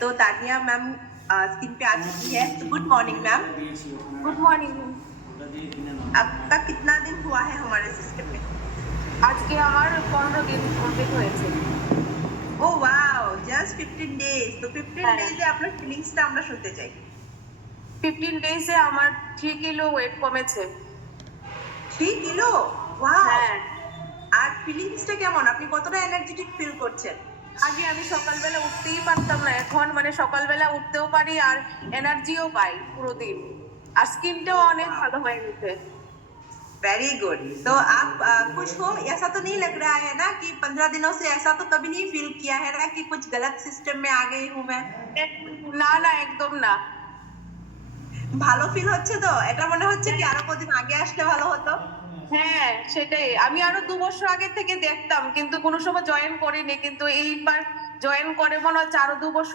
तो Tania ma'am screen पे आ चुकी है। तो good morning ma'am. Good morning. आपका कितना दिन हुआ है हमारे सिस्टम में? আজকে আমার 15 দিন কমপ্লিট হয়েছে। ও ওয়াও, জাস্ট 15 ডেজ। তো 15 হ্যাঁ, ডেজে আপনার ফিলিংসটা আমরা শুনতে চাই। 15 ডেজে আমার 3 কিলো ওয়েট কমেছে। 3 কিলো? ওয়াও। হ্যাঁ, আর ফিলিংসটা কেমন? আপনি কতটা এনার্জেটিক ফিল করছেন? আগে আমি সকালবেলা উঠতেই পারতাম না, এখন মানে সকালবেলা উঠতেও পারি আর এনার্জিও পাই পুরো দিন। আর স্কিনটাও অনেক वाह, ভালো হয়ে গেছে। Very good. तो आप खुश हो? ऐसा तो नहीं लग रहा है ना कि 15 दिनों से ऐसा तो कभी नहीं फील किया है ना कि कुछ गलत सिस्टम में आ गई हूँ मैं? না না, একদম না। ভালো ফিল হচ্ছে তো? এটা মনে হচ্ছে কি আরো কদিন আগে আসলে ভালো হতো? হ্যাঁ, সেটাই। আমি আরো 2 বছর আগে থেকে দেখতাম, কিন্তু কোনো সময় জয়েন করিনি, কিন্তু এইবার জয়েন করে মনে হচ্ছে আরো 2 বছর